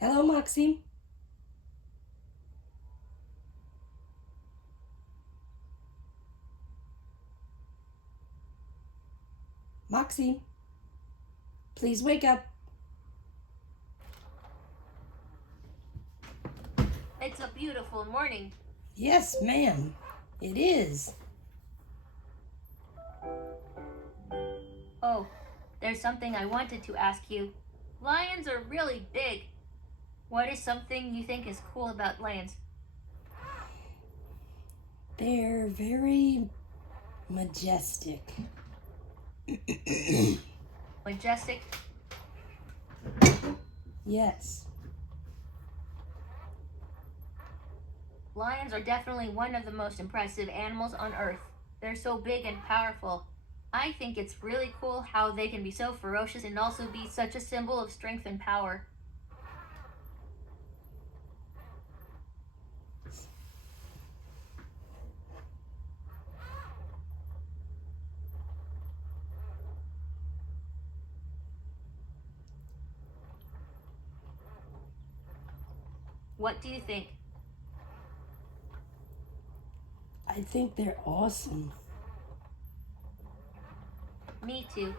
Hello, Moxie. Moxie, please wake up. It's a beautiful morning. Yes, ma'am. It is. Oh, there's something I wanted to ask you. Lions are really big. What is something you think is cool about lions? They're very majestic. Majestic? Yes. Lions are definitely one of the most impressive animals on Earth. They're so big and powerful. I think it's really cool how they can be so ferocious and also be such a symbol of strength and power. What do you think? I think they're awesome. Me too.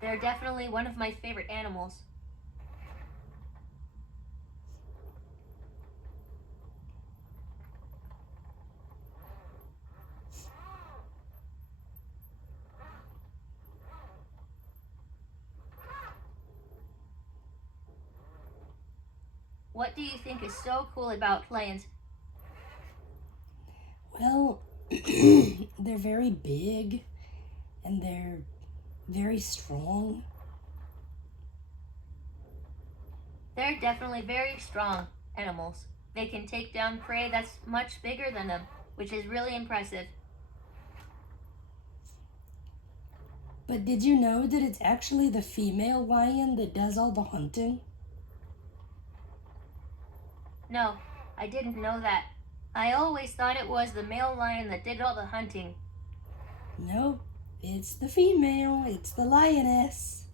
They're definitely one of my favorite animals. What do you think is so cool about lions? Well, they're very big and they're very strong. They're definitely very strong animals. They can take down prey that's much bigger than them, which is really impressive. But did you know that it's actually the female lion that does all the hunting? No, I didn't know that. I always thought it was the male lion that did all the hunting. No, it's the female. It's the lioness.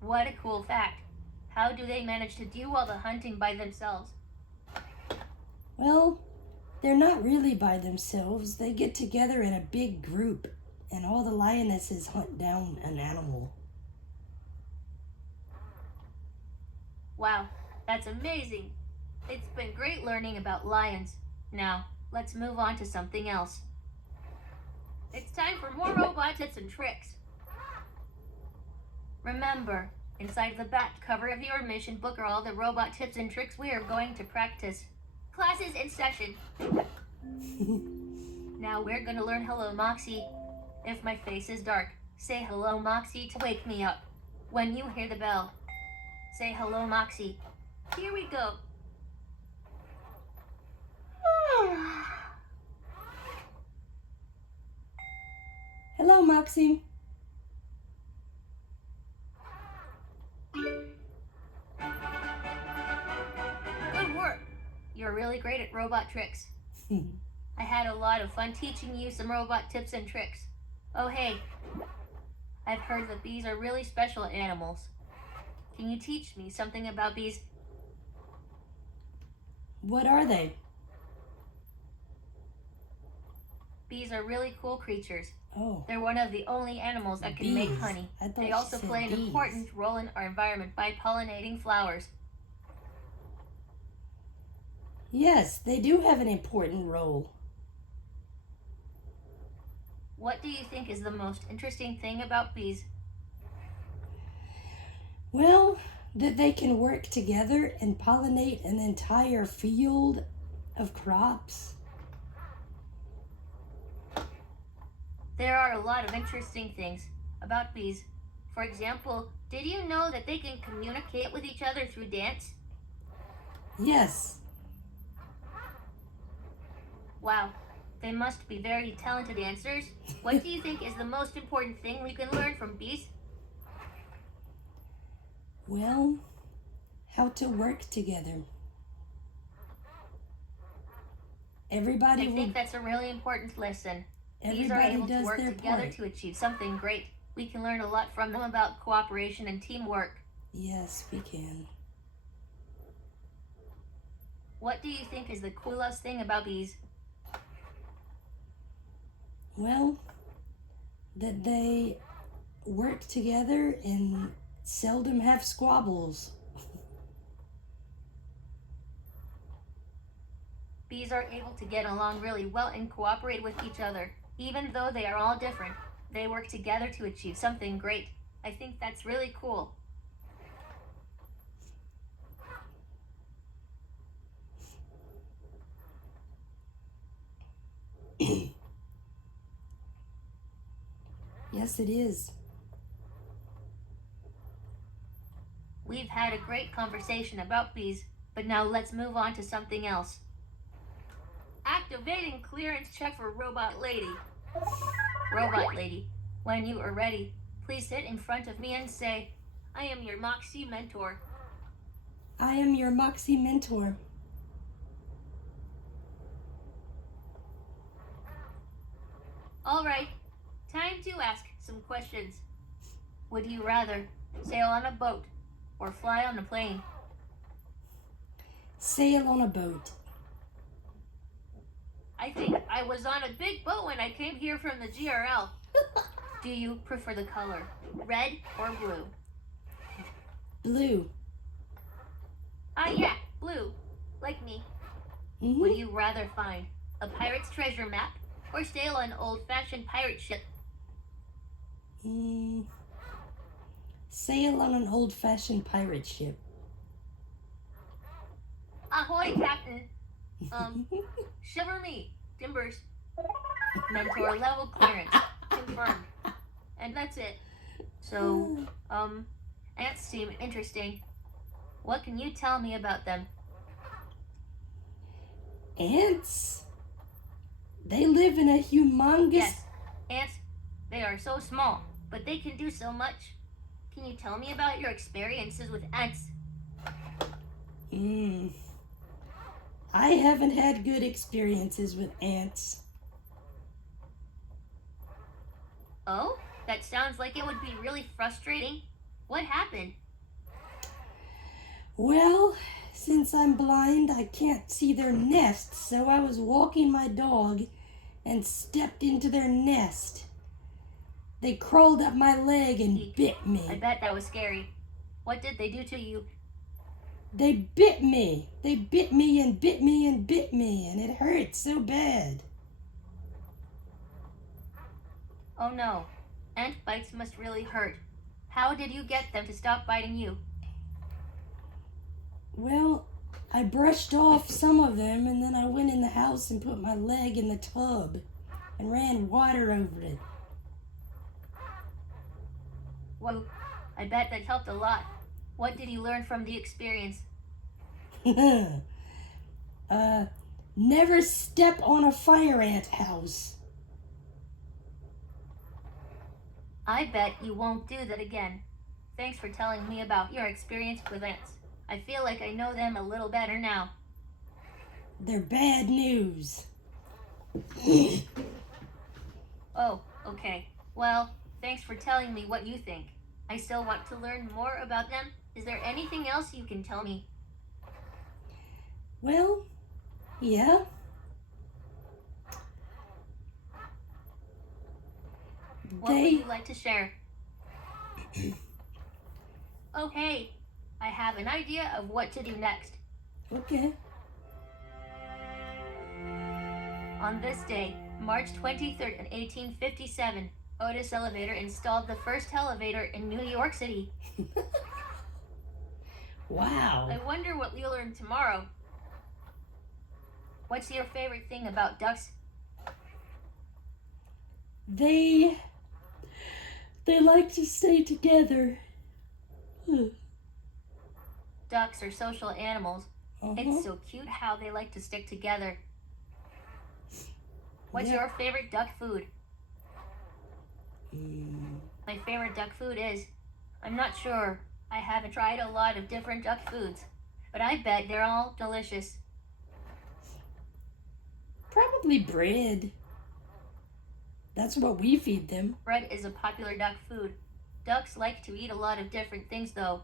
What a cool fact. How do they manage to do all the hunting by themselves? Well, they're not really by themselves. They get together in a big group, and all the lionesses hunt down an animal. Wow, that's amazing. It's been great learning about lions. Now, let's move on to something else. It's time for more robot tips and tricks. Remember, inside the back cover of your mission book are all the robot tips and tricks we are going to practice. Class is in session. Now we're going to learn Hello Moxie. If my face is dark, say Hello Moxie to wake me up. When you hear the bell, say Hello Moxie. Here we go. Hello, Moxie. Good work. You're really great at robot tricks. I had a lot of fun teaching you some robot tips and tricks. Oh hey, I've heard that bees are really special animals. Can you teach me something about bees? What are they? Bees are really cool creatures. Oh, They're one of the only animals that can make bees. honey. I thought They she also said play an bees. important role in our environment by pollinating flowers. Yes, they do have an important role. What do you think is the most interesting thing about bees? Well, that they can work together and pollinate an entire field of crops. There are a lot of interesting things about bees. For example, did you know that they can communicate with each other through dance? Yes, Wow, they must be very talented dancers. What do you think is the most important thing we can learn from bees? well, how to work together. Everybody I will, think that's a really important lesson. Bees are everybody able to does work their together part. to achieve something great. We can learn a lot from them about cooperation and teamwork. Yes, we can. What do you think is the coolest thing about bees? Well, that they work together and seldom have squabbles. Bees are able to get along really well and cooperate with each other. Even though they are all different, they work together to achieve something great. I think that's really cool. Yes, it is. We've had a great conversation about bees, but now let's move on to something else. Activating clearance check for Robot Lady. Robot Lady, when you are ready, please sit in front of me and say, I am your Moxie mentor. I am your Moxie mentor. All right, time to ask some questions. Would you rather sail on a boat or fly on a plane? Sail on a boat. I think I was on a big boat when I came here from the GRL. Do you prefer the color red or blue? Blue. Yeah, blue. Like me. Mm-hmm. Would you rather find a pirate's treasure map or sail an old-fashioned pirate ship? Sail on an old-fashioned pirate ship. Ahoy, Captain. Shiver me, timbers. Mentor level clearance. Confirmed. And that's it. So, ants seem interesting. What can you tell me about them? Ants? They live in a humongous... Yes, ants. They are so small, but they can do so much. Can you tell me about your experiences with ants? I haven't had good experiences with ants. Oh? That sounds like it would be really frustrating. What happened? Well, since I'm blind, I can't see their nest, so I was walking my dog and stepped into their nest. They crawled up my leg and bit me. I bet that was scary. What did they do to you? They bit me. They bit me and bit me and bit me, and it hurt so bad. Oh no. Ant bites must really hurt. How did you get them to stop biting you? Well, I brushed off some of them, and then I went in the house and put my leg in the tub and ran water over it. Whoa, I bet that helped a lot. What did you learn from the experience? Never step on a fire ant house. I bet you won't do that again. Thanks for telling me about your experience with ants. I feel like I know them a little better now. They're bad news. Oh, okay. Well, thanks for telling me what you think. I still want to learn more about them. Is there anything else you can tell me? Well, yeah. What would you like to share? Oh, hey. I have an idea of what to do next. Okay. On this day, March 23rd, in 1857, Otis Elevator installed the first elevator in New York City. Wow. I wonder what we'll learn tomorrow. What's your favorite thing about ducks? They like to stay together. Ducks are social animals. It's so cute how they like to stick together. What's your favorite duck food? My favorite duck food is, I'm not sure. I haven't tried a lot of different duck foods, but I bet they're all delicious. Probably bread. That's what we feed them. Bread is a popular duck food. Ducks like to eat a lot of different things though.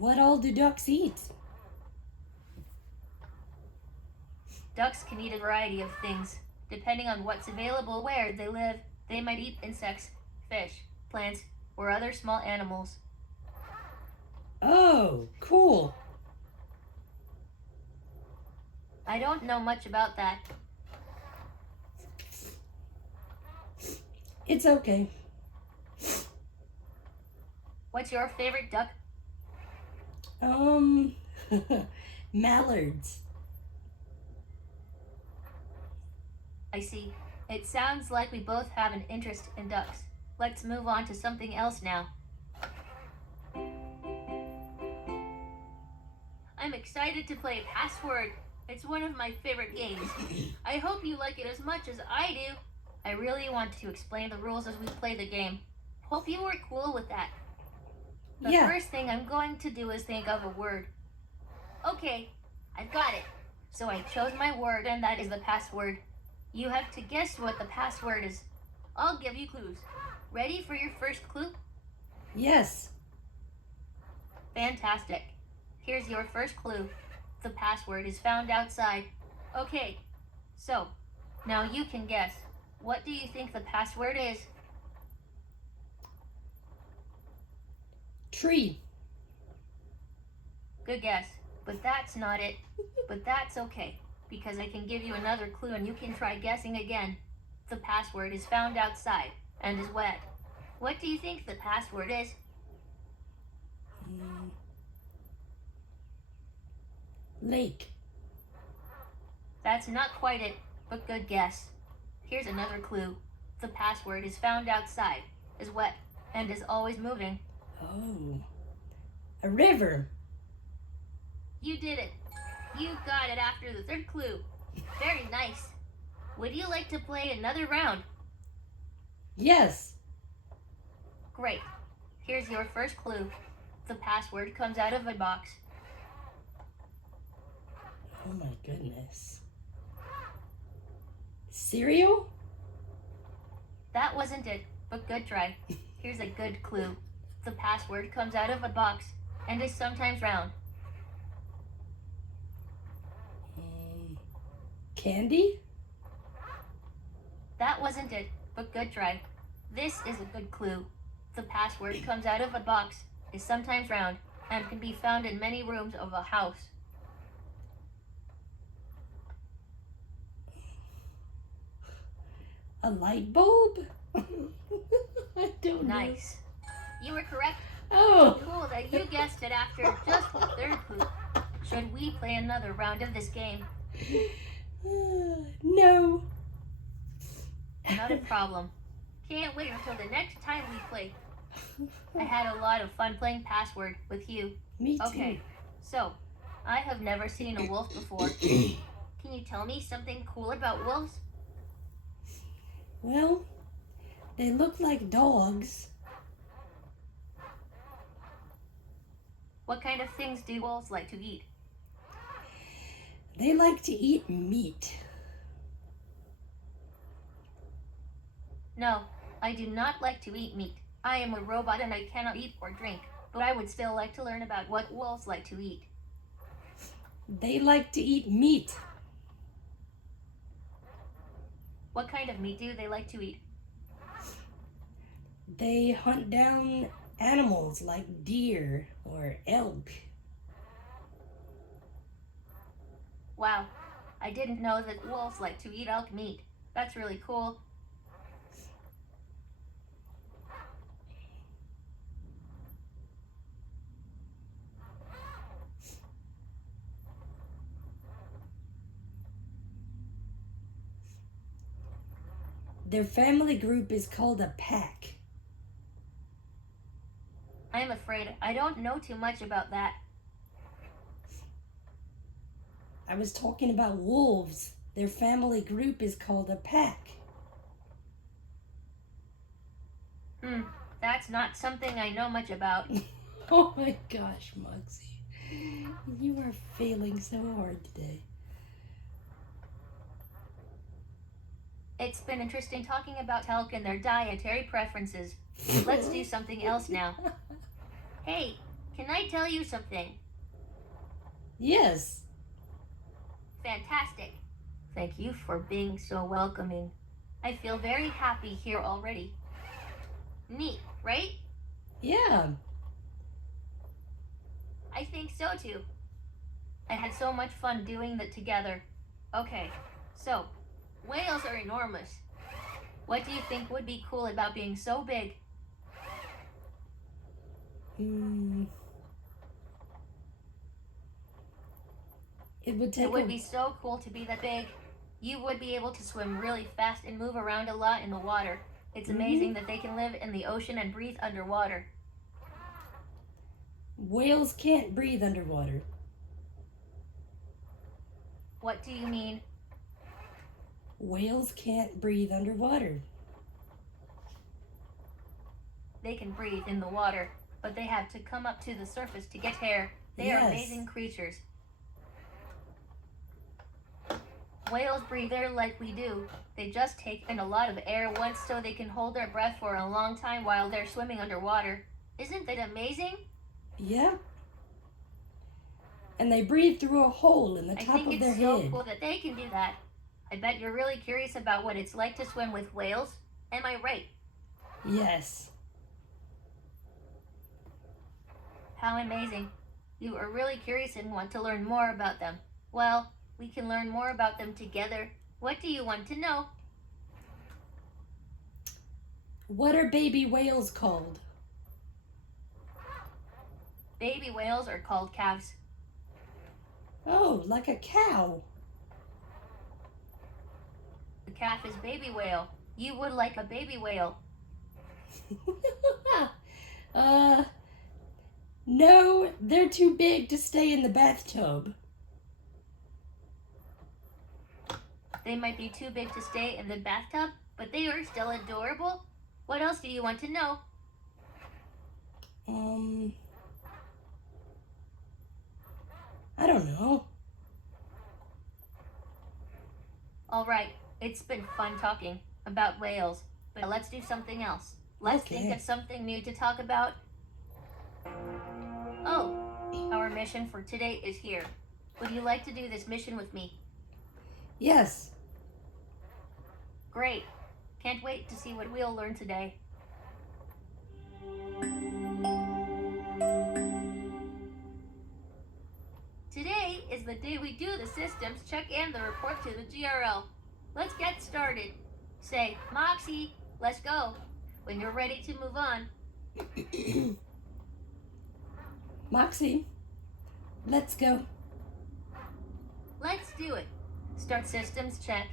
What all do ducks eat? Ducks can eat a variety of things. Depending on what's available where they live, they might eat insects, fish, plants, or other small animals. Oh, cool. I don't know much about that. It's okay. What's your favorite duck? Mallards. I see. It sounds like we both have an interest in ducks. Let's move on to something else now. I'm excited to play Password. It's one of my favorite games. I hope you like it as much as I do. I really want to explain the rules as we play the game. Hope you are cool with that. The first thing I'm going to do is think of a word. Okay, I've got it. So I chose my word, and that is the password. You have to guess what the password is. I'll give you clues. Ready for your first clue? Yes. Fantastic. Here's your first clue. The password is found outside. Okay, so now you can guess. What do you think the password is? Tree. Good guess, but that's not it. But that's okay, because I can give you another clue and you can try guessing again. The password is found outside and is wet. What do you think the password is? Lake. That's not quite it, but good guess. Here's another clue. The password is found outside, is wet, and is always moving. Oh. A river. You did it. You got it after the third clue. Very nice. Would you like to play another round? Yes. Great. Here's your first clue. The password comes out of a box. Oh my goodness. Cereal? That wasn't it, but good try. Here's a good clue. The password comes out of a box and is sometimes round. Candy? That wasn't it, but good try. This is a good clue. The password comes out of a box, is sometimes round, and can be found in many rooms of a house. A light bulb? I don't know. Nice. You were correct. Oh. Cool that you guessed it after just the third clue. Should we play another round of this game? No. Not a problem. Can't wait until the next time we play. I had a lot of fun playing Password with you. Me too. Okay, so I have never seen a wolf before. Can you tell me something cool about wolves? Well, they look like dogs. What kind of things do wolves like to eat? They like to eat meat. No, I do not like to eat meat. I am a robot and I cannot eat or drink, but I would still like to learn about what wolves like to eat. They like to eat meat. What kind of meat do they like to eat? They hunt down animals like deer or elk. Wow, I didn't know that wolves like to eat elk meat. That's really cool. Their family group is called a pack. I'm afraid I don't know too much about that. I was talking about wolves. Their family group is called a pack. That's not something I know much about. Oh my gosh, Moxie. You are failing so hard today. It's been interesting talking about elk and their dietary preferences. Let's do something else now. Hey, Can I tell you something? Yes. Fantastic. Thank you for being so welcoming. I feel very happy here already. Neat, right? Yeah. I think so too. I had so much fun doing that together. Okay, so whales are enormous. What do you think would be cool about being so big? It would It take would be so cool to be that big. You would be able to swim really fast and move around a lot in the water. It's amazing that they can live in the ocean and breathe underwater. Whales can't breathe underwater. What do you mean? Whales can't breathe underwater. They can breathe in the water, but they have to come up to the surface to get air. They are amazing creatures. Whales breathe air like we do. They just take in a lot of air once so they can hold their breath for a long time while they're swimming underwater. Isn't that amazing? Yeah. And they breathe through a hole in the top of their head. I think it's so cool that they can do that. I bet you're really curious about what it's like to swim with whales. Am I right? Yes. How amazing. You are really curious and want to learn more about them. Well, we can learn more about them together. What do you want to know? What are baby whales called? Baby whales are called calves. Oh, like a cow. The calf is baby whale. You would like a baby whale. No, they're too big to stay in the bathtub. They might be too big to stay in the bathtub, but they are still adorable. What else do you want to know? I don't know. All right, it's been fun talking about whales, but let's do something else. Let's think of something new to talk about. Oh, our mission for today is here. Would you like to do this mission with me? Yes. Great. Can't wait to see what we'll learn today. Today is the day we do the systems check and the report to the GRL. Let's get started. Say, Moxie, let's go. When you're ready to move on. Moxie, let's go. Let's do it. Start systems check.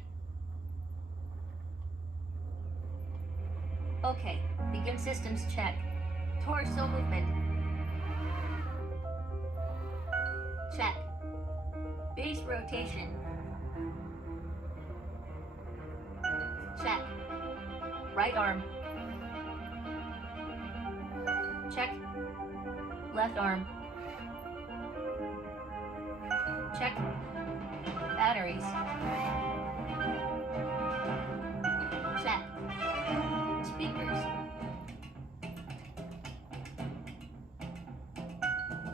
Okay, begin systems check. Torso movement. Check. Base rotation. Check. Right arm. Check. Left arm. Check. Batteries. Check. Speakers.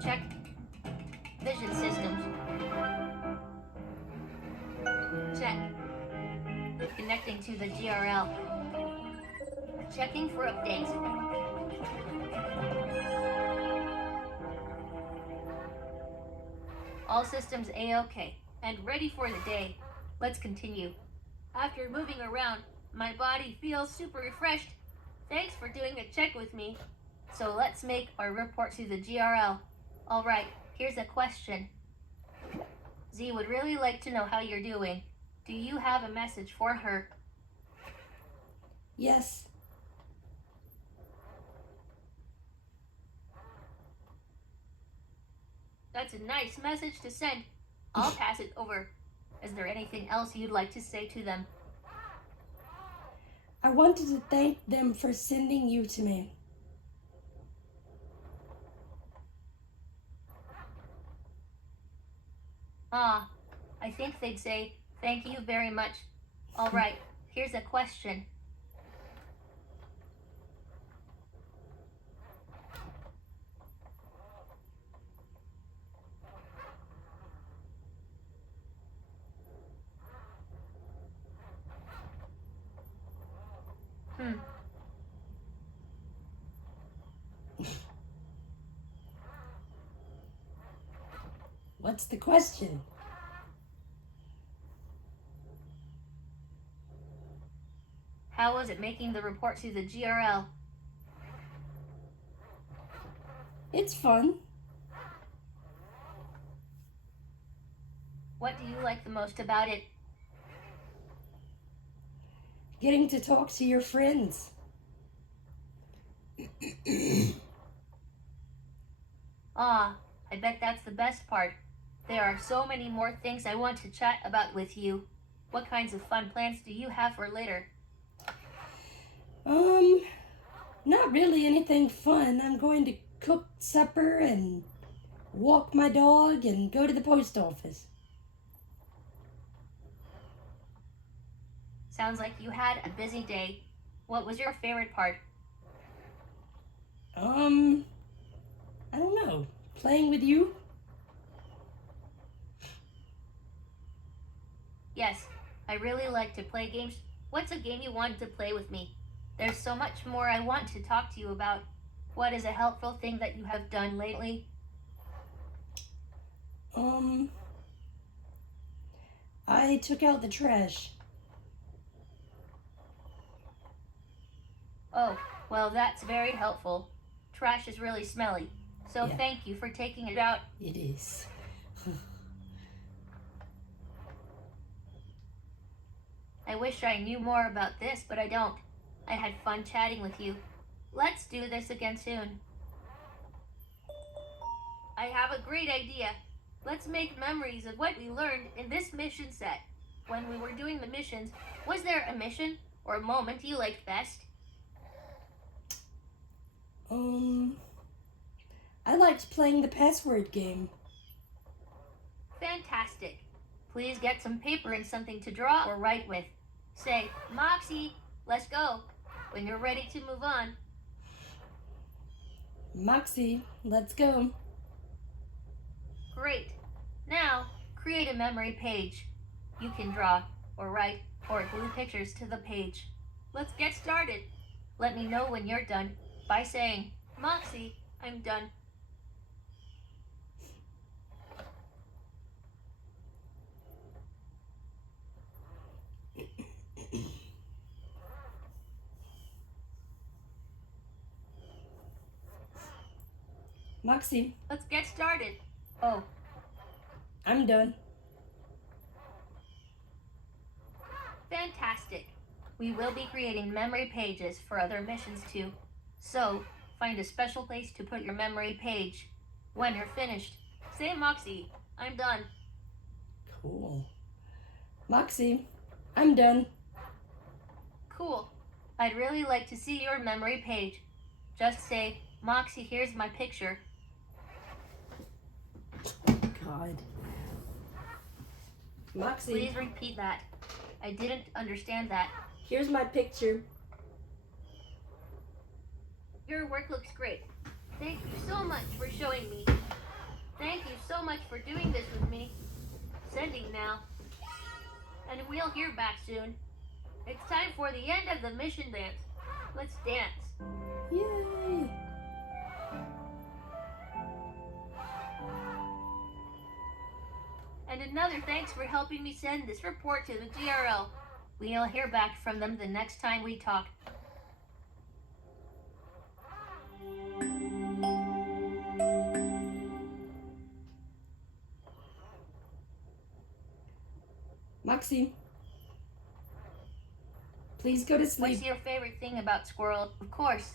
Check. Vision systems. Check. Connecting to the GRL. Checking for updates. All systems A-OK and ready for the day. Let's continue. After moving around, my body feels super refreshed. Thanks for doing a check with me. So let's make our report to the GRL. All right, here's a question. Z would really like to know how you're doing. Do you have a message for her? Yes. That's a nice message to send. I'll pass it over. Is there anything else you'd like to say to them? I wanted to thank them for sending you to me. I think they'd say, thank you very much. All right, here's a question. What's the question? How was it making the report to the GRL? It's fun. What do you like the most about it? Getting to talk to your friends. Ah, I bet that's the best part. There are so many more things I want to chat about with you. What kinds of fun plans do you have for later? Not really anything fun. I'm going to cook supper and walk my dog and go to the post office. Sounds like you had a busy day. What was your favorite part? I don't know. Playing with you? Yes, I really like to play games. What's a game you want to play with me? There's so much more I want to talk to you about. What is a helpful thing that you have done lately? I took out the trash. Oh, well, that's very helpful. Trash is really smelly, so Yeah. thank you for taking it out. It is. I wish I knew more about this, but I don't. I had fun chatting with you. Let's do this again soon. I have a great idea. Let's make memories of what we learned in this mission set. When we were doing the missions, was there a mission or a moment you liked best? I liked playing the password game. Fantastic. Please get some paper and something to draw or write with. Say, Moxie, let's go, when you're ready to move on. Moxie, let's go. Great. Now, create a memory page. You can draw, or write, or glue pictures to the page. Let's get started. Let me know when you're done by saying, Moxie, I'm done. Moxie, Let's get started. Oh, I'm done. fantastic. We will be creating memory pages for other missions too. So, find a special place to put your memory page. When you're finished, say, Moxie, I'm done. Cool. Moxie, I'm done. Cool. I'd really like to see your memory page. Just say, Moxie, here's my picture. God. Moxie, Please repeat that. I didn't understand that. here's my picture. Your work looks great. Thank you so much for showing me. Thank you so much for doing this with me. Sending now. And we'll hear back soon. It's time for the end of the mission dance. Let's dance. Yay! And another thanks for helping me send this report to the GRL. We'll hear back from them the next time we talk. Moxie, please go to sleep. What's your favorite thing about Squirrel? Of course,